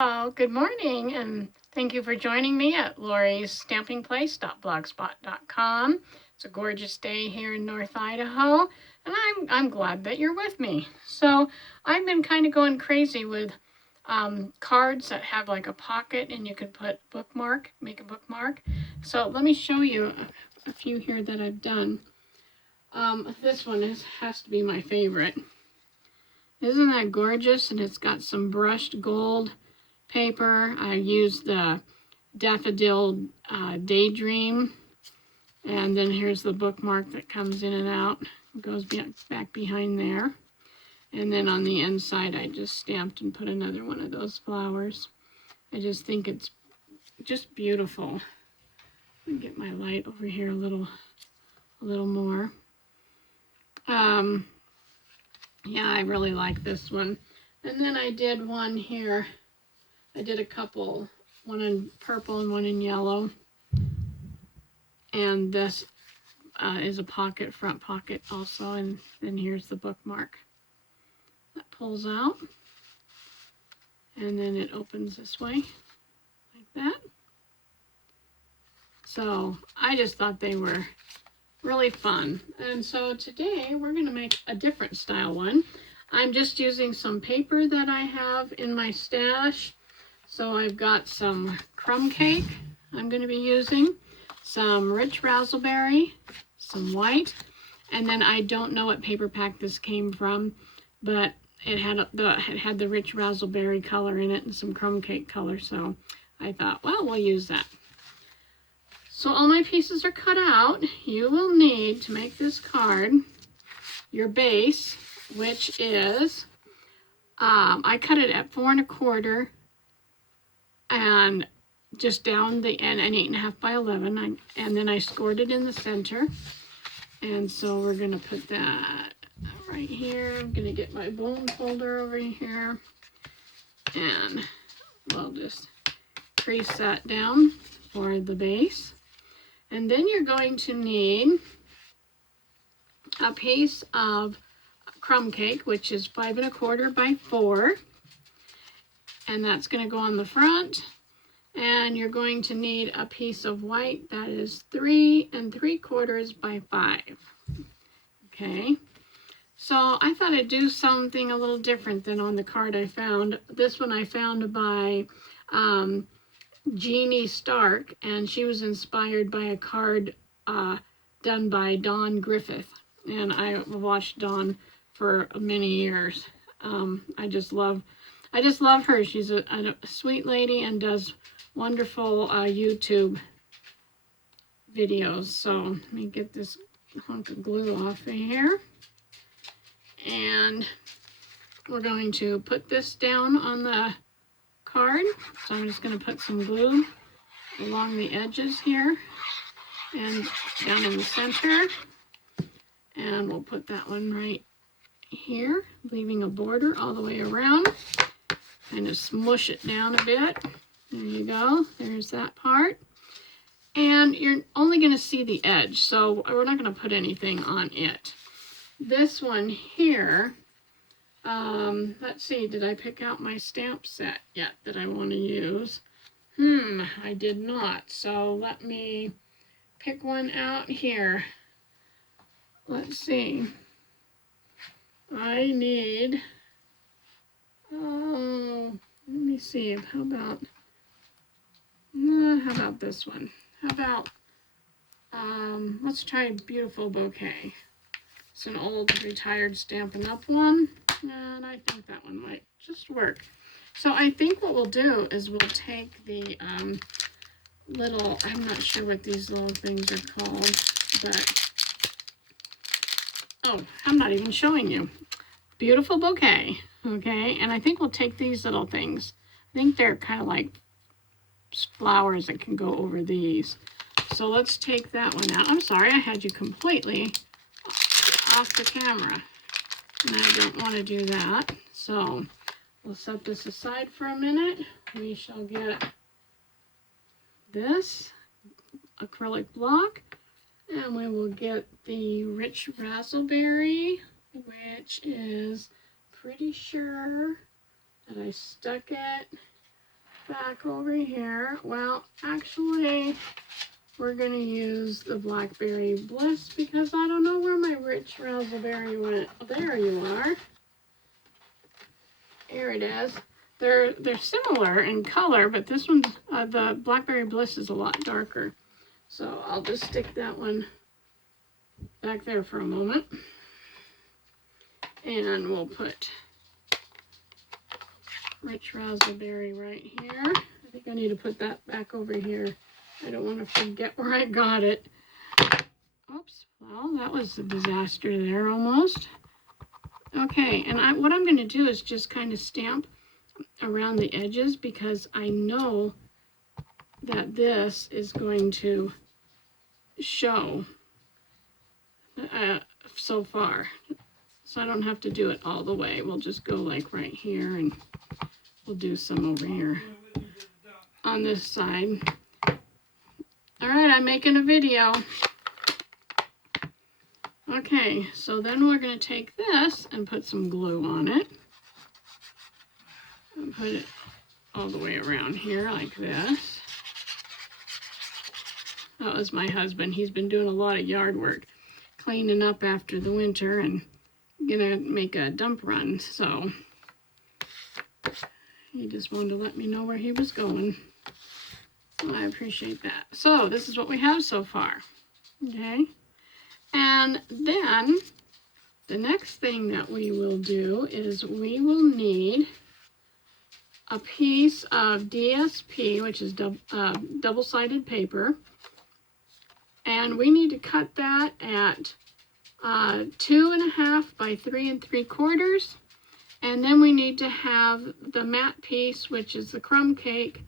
Oh, good morning, and thank you for joining me at Lori's stampingplace.blogspot.com. It's a gorgeous day here in North Idaho, and I'm glad that you're with me. So I've been kind of going crazy with cards that have like a pocket, and you can put bookmark, make a bookmark. So let me show you a few here that I've done. This one has to be my favorite. Isn't that gorgeous? And it's got some brushed gold paper. I used the Daffodil Daydream, and then here's the bookmark that comes in and out. It goes back behind there, and then on the inside I just stamped and put another one of those flowers. I just think it's just beautiful. Let me get my light over here a little more. Yeah, I really like this one. And then I did one here. I did a couple, one in purple and one in yellow. And this is a pocket, front pocket also. And then here's the bookmark. That pulls out. And then it opens this way, like that. So I just thought they were really fun. And so today we're going to make a different style one. I'm just using some paper that I have in my stash. So I've got some crumb cake I'm going to be using, some rich raspberry, some white, and then I don't know what paper pack this came from, but it had the rich raspberry color in it and some crumb cake color, so I thought, well, we'll use that. So all my pieces are cut out. You will need to make this card your base, which is, I cut it at 4 1/4 and just down the end, an 8 1/2 by 11, and then I scored it in the center. And so we're gonna put that right here. I'm gonna get my bone folder over here, and we'll just crease that down for the base. And then you're going to need a piece of crumb cake, which is 5 1/4 by 4. And that's going to go on the front. And you're going to need a piece of white that is 3 3/4 by 5. Okay. So I thought I'd do something a little different than on the card I found. This one I found by Jeannie Stark, and she was inspired by a card done by Dawn Griffith, and I watched Dawn for many years. I just love her. She's a sweet lady and does wonderful YouTube videos. So let me get this hunk of glue off of here, and we're going to put this down on the card. So I'm just going to put some glue along the edges here and down in the center, and we'll put that one right here, leaving a border all the way around. Kind of smush it down a bit. There you go. There's that part. And you're only going to see the edge, so we're not going to put anything on it. This one here, let's see, did I pick out my stamp set yet that I want to use? I did not. So let me pick one out here. Let's see. I need, let me see, how about this one? How about, let's try Beautiful Bouquet. It's an old retired Stampin' Up! One, and I think that one might just work. So I think what we'll do is we'll take the little, I'm not sure what these little things are called, but, oh, I'm not even showing you. Beautiful Bouquet, okay? And I think we'll take these little things. I think they're kind of like flowers that can go over these. So let's take that one out. I'm sorry, I had you completely off the camera, and I don't want to do that. So we'll set this aside for a minute. We shall get this acrylic block, and we will get the rich raspberry, which is pretty sure that I stuck it back over here. Well, actually, we're going to use the Blackberry Bliss because I don't know where my rich raspberry went. Oh, there you are. Here it is. They're similar in color, but this one, the Blackberry Bliss, is a lot darker. So I'll just stick that one back there for a moment. And we'll put rich raspberry right here. I think I need to put that back over here. I don't want to forget where I got it. Oops, well, that was a disaster there almost. Okay, and what I'm going to do is just kind of stamp around the edges because I know that this is going to show so far. So I don't have to do it all the way. We'll just go like right here, and we'll do some over here on this side. All right, I'm making a video. Okay, so then we're going to take this and put some glue on it. And put it all the way around here like this. That was my husband. He's been doing a lot of yard work, cleaning up after the winter and gonna make a dump run. So he just wanted to let me know where he was going. Well, I appreciate that. So this is what we have so far. Okay. And then the next thing that we will do is we will need a piece of DSP, which is double-sided paper. And we need to cut that at 2.5 by 3 3/4. And then we need to have the matte piece, which is the crumb cake.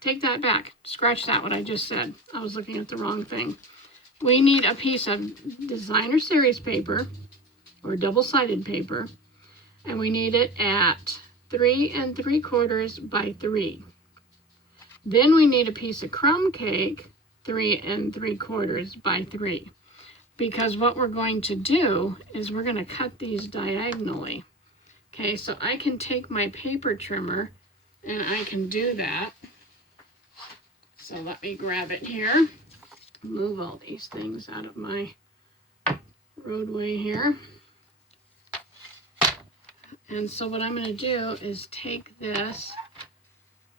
Take that back. Scratch that, what I just said. I was looking at the wrong thing. We need a piece of designer series paper or double-sided paper. And we need it at 3 3/4 by 3. Then we need a piece of crumb cake, 3 3/4 by 3. Because what we're going to do is we're going to cut these diagonally. Okay, so I can take my paper trimmer and I can do that. So let me grab it here. Move all these things out of my roadway here. And so what I'm going to do is take this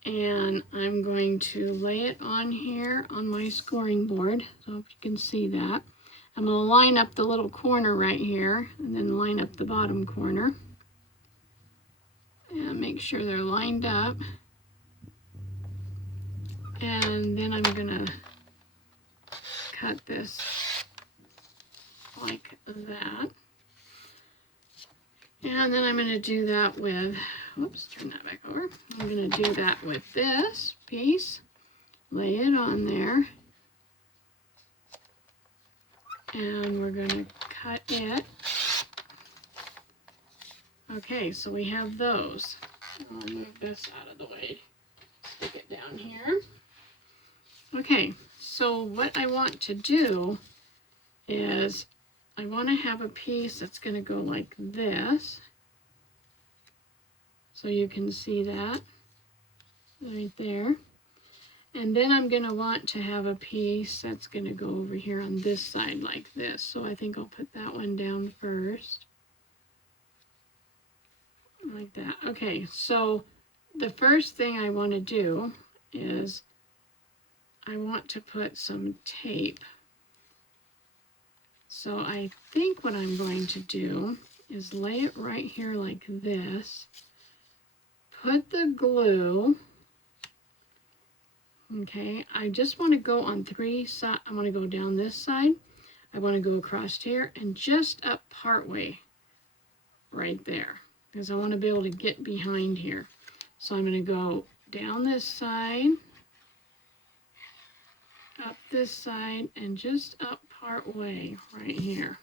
and I'm going to lay it on here on my scoring board. So if you can see that. I'm going to line up the little corner right here and then line up the bottom corner. And make sure they're lined up. And then I'm going to cut this like that. And then I'm going to do that with, whoops, turn that back over. I'm going to do that with this piece. Lay it on there. And we're going to cut it. Okay, so we have those. I'll move this out of the way. Stick it down here. Okay, so what I want to do is I want to have a piece that's going to go like this. So you can see that right there. And then I'm going to want to have a piece that's going to go over here on this side like this. So I think I'll put that one down first. Like that. Okay, so the first thing I want to do is I want to put some tape. So I think what I'm going to do is lay it right here like this. Put the glue. Okay, I just want to go on 3 sides. I want to go down this side. I want to go across here and just up partway right there. Because I want to be able to get behind here. So I'm going to go down this side, up this side, and just up part way right here.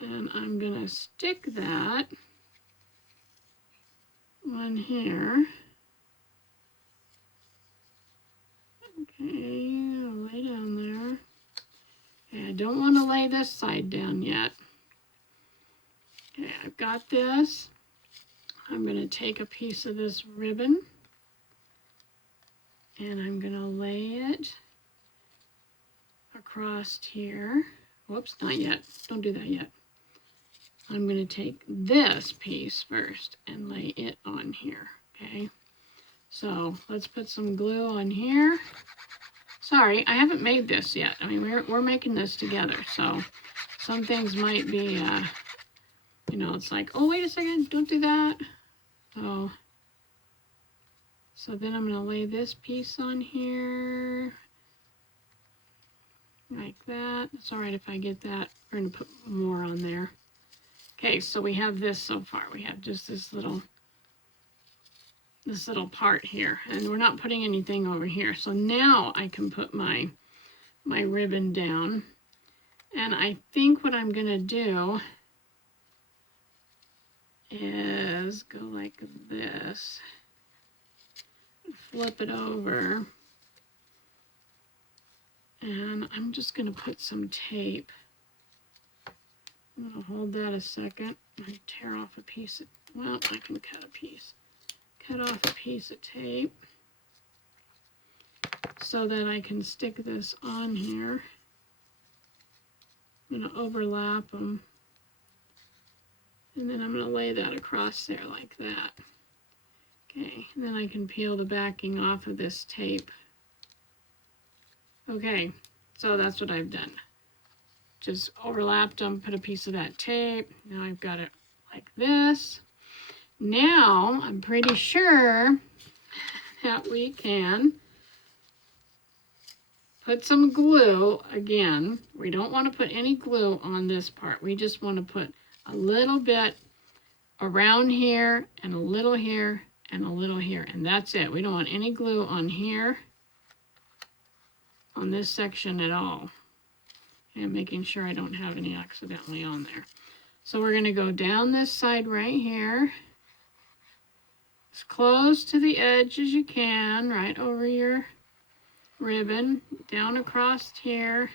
And I'm going to stick that one here. Okay, I'll lay down there. Okay, I don't want to lay this side down yet. Okay, I've got this. I'm going to take a piece of this ribbon and I'm going to lay it across here. Whoops, not yet. Don't do that yet. I'm going to take this piece first and lay it on here. Okay, so let's put some glue on here. Sorry, I haven't made this yet. I mean, we're making this together, so some things might be, you know, it's like, oh, wait a second, don't do that. So then I'm going to lay this piece on here, like that. It's all right if I get that. We're going to put more on there. Okay, so we have this so far. We have just this little part here, and we're not putting anything over here. So now I can put my ribbon down, and I think what I'm going to do is go like this, flip it over, and I'm just going to put some tape. I'm going to hold that a second. I tear off a piece of, well, I can cut off a piece of tape so that I can stick this on here. I'm going to overlap them, and then I'm going to lay that across there like that. Okay, and then I can peel the backing off of this tape. Okay, so that's what I've done. Just overlapped them, put a piece of that tape. Now I've got it like this. Now I'm pretty sure that we can put some glue again. We don't want to put any glue on this part. We just want to put a little bit around here and a little here and a little here, and that's it. We don't want any glue on here, on this section at all. And making sure I don't have any accidentally on there. So we're going to go down this side right here, as close to the edge as you can, right over your ribbon, down across here,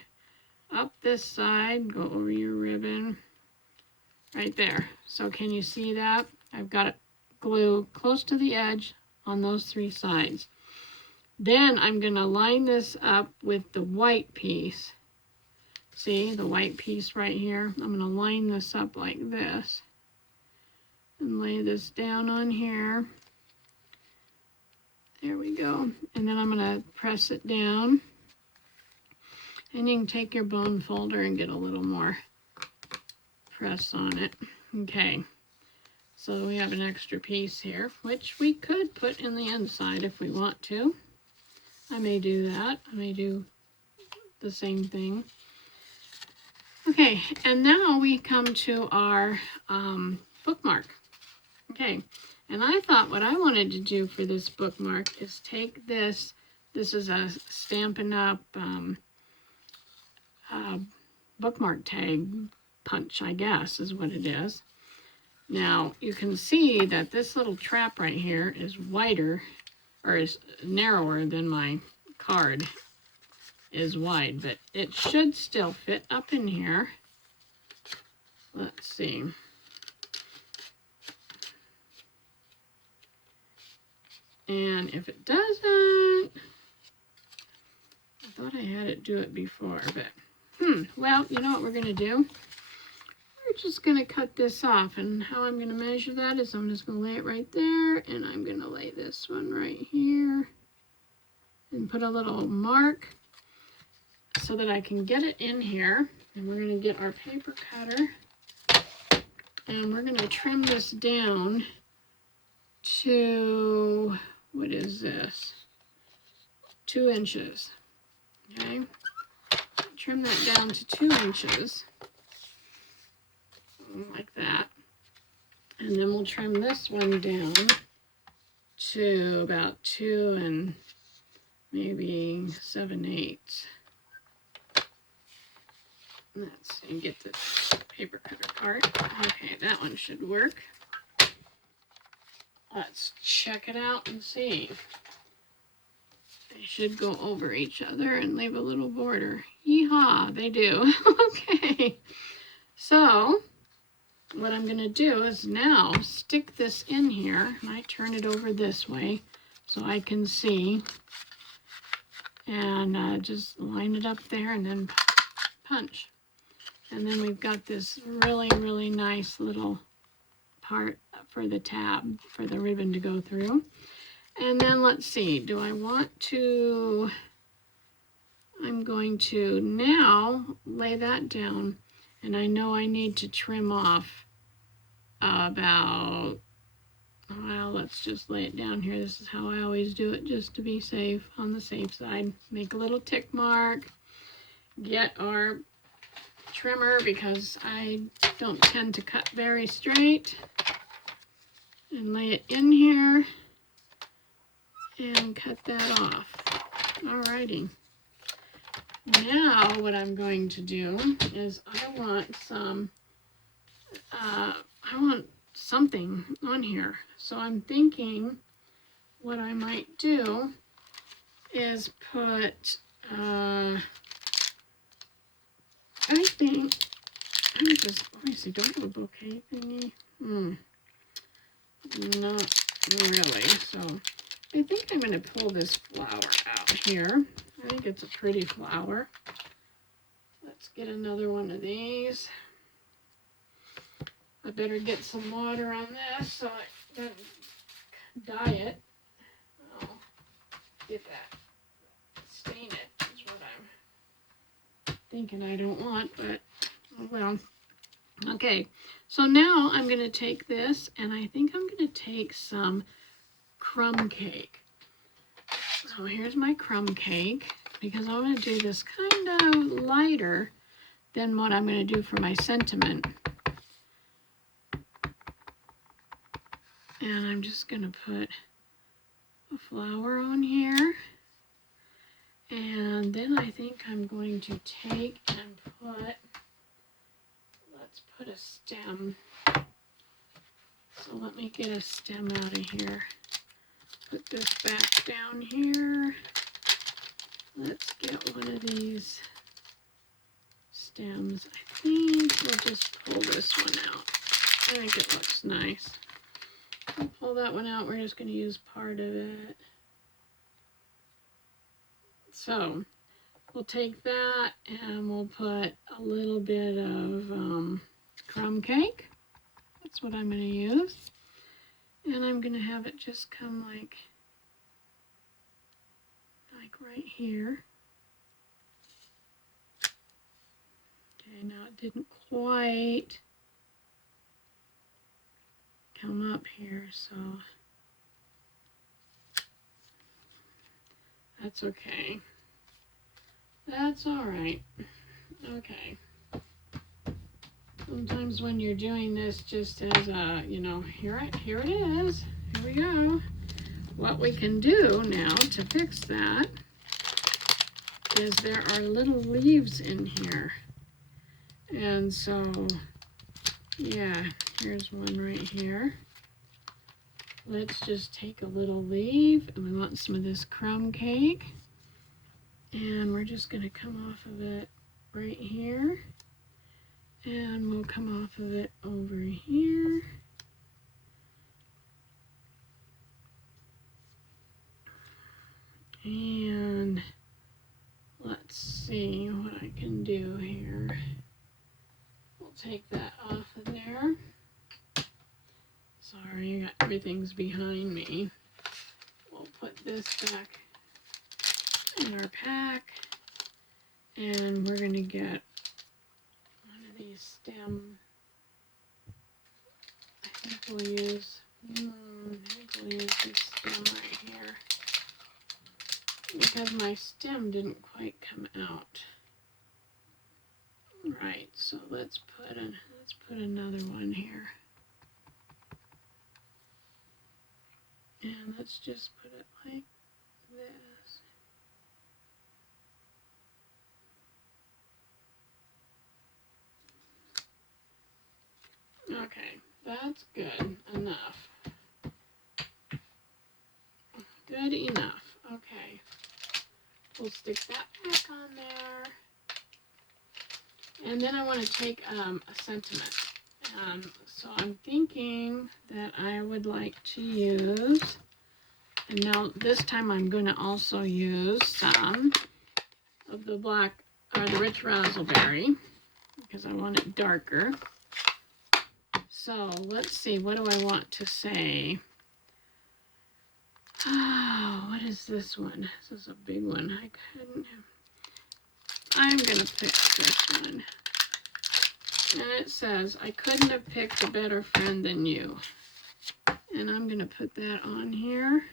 up this side, go over your ribbon, right there. So can you see that? I've got it glue close to the edge on those three sides. Then I'm going to line this up with the white piece. See the white piece right here? I'm going to line this up like this and lay this down on here. There we go. And then I'm going to press it down. And you can take your bone folder and get a little more press on it. Okay. So we have an extra piece here, which we could put in the inside if we want to. I may do that. I may do the same thing. Okay, and now we come to our bookmark. Okay, and I thought what I wanted to do for this bookmark is take this. This is a Stampin' Up! Bookmark tag punch, I guess, is what it is. Now, you can see that this little trap right here is wider, or is narrower than my card is wide, but it should still fit up in here. Let's see. And if it doesn't, I thought I had it do it before, but well, you know what we're going to do? We're just going to cut this off, and how I'm going to measure that is I'm just going to lay it right there, and I'm going to lay this one right here and put a little mark so that I can get it in here. And we're going to get our paper cutter, and we're going to trim this down to, what is this? 2 inches. Okay, trim that down to 2 inches, like that. And then we'll trim this one down to about 2 and maybe 7/8. Let's see, get the paper cutter part. Okay, that one should work. Let's check it out and see. They should go over each other and leave a little border. Yeehaw, they do. Okay, so what I'm going to do is now stick this in here. I might turn it over this way so I can see. And just line it up there and then punch. And then we've got this really, really nice little part for the tab, for the ribbon to go through. And then let's see, do I want to, I'm going to now lay that down, and I know I need to trim off about, well, let's just lay it down here. This is how I always do it, just to be safe, on the safe side. Make a little tick mark, get our trimmer, because I don't tend to cut very straight, and lay it in here and cut that off. Alrighty. Now what I'm going to do is I want something on here. So I'm thinking what I might do is put, I think, let me see, do I have a bouquet thingy? Not really. So I think I'm going to pull this flower out here. I think it's a pretty flower. Let's get another one of these. I better get some water on this so it doesn't dye it. Oh, get that. Stain it is what I'm thinking I don't want, but oh well. Okay, so now I'm going to take this, and I think I'm going to take some crumb cake. So here's my crumb cake, because I want to do this kind of lighter than what I'm going to do for my sentiment. And I'm just going to put a flower on here. And then I think I'm going to take and put, let's put a stem. So let me get a stem out of here. Put this back down here. Let's get one of these stems. I think we'll just pull this one out. I think it looks nice. I'll pull that one out. We're just going to use part of it. So we'll take that and we'll put a little bit of crumb cake. That's what I'm going to use. And I'm going to have it just come like right here. Okay, now it didn't quite come up here, so that's okay. That's all right. Okay. Sometimes when you're doing this just as a, you know, here it is. Here we go. What we can do now to fix that is there are little leaves in here. And so, yeah, here's one right here. Let's just take a little leaf, and we want some of this crumb cake. And we're just going to come off of it right here. And we'll come off of it over here. And let's see what I can do here. We'll take that off of there. Sorry, everything's behind me. We'll put this back in our pack. And we're going to get one of these stem. I think we'll use this stem right here, because my stem didn't quite come out right. So let's put another one here, and let's just put it like this. Okay, that's good enough. Good enough. Okay. We'll stick that back on there. And then I want to take a sentiment. So I'm thinking that I would like to use, and now this time I'm going to also use some of the black, or the rich raspberry, because I want it darker. So let's see, what do I want to say? Oh, what is this one? This is a big one. I'm going to pick this one. And it says, I couldn't have picked a better friend than you. And I'm going to put that on here.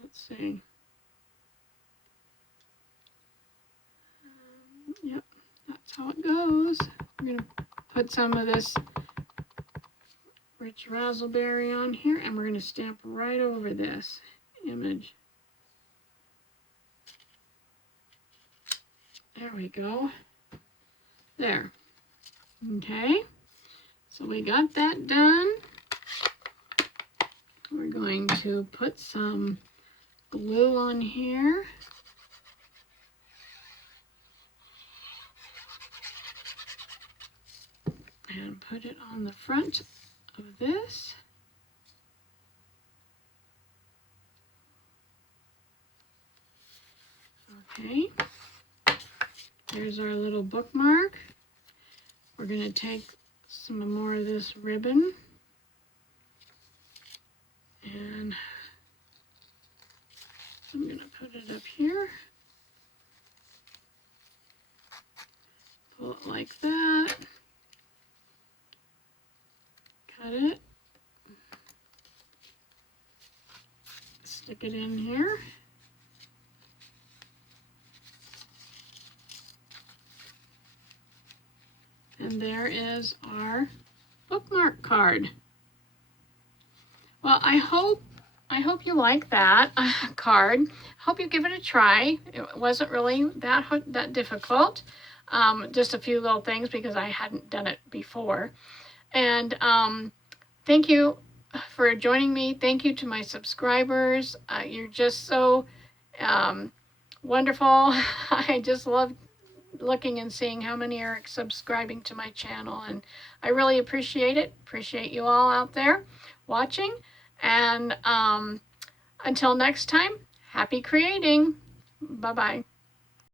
Let's see. Yep, that's how it goes. I'm going to put some of this rich raspberry on here, and we're going to stamp right over this image. There we go. There. Okay, so we got that done. We're going to put some glue on here. And put it on the front of this. Okay, here's our little bookmark. We're going to take some more of this ribbon and I'm going to put it up here. Pull it like that. Cut it. Stick it in here. And there is our bookmark card. Well, I hope you like that card. Hope you give it a try. It wasn't really that difficult. Just a few little things because I hadn't done it before. And thank you for joining me. Thank you to my subscribers. You're just so wonderful. I just love looking and seeing how many are subscribing to my channel, and I really appreciate it. Appreciate you all out there watching, and until next time, happy creating. Bye-bye.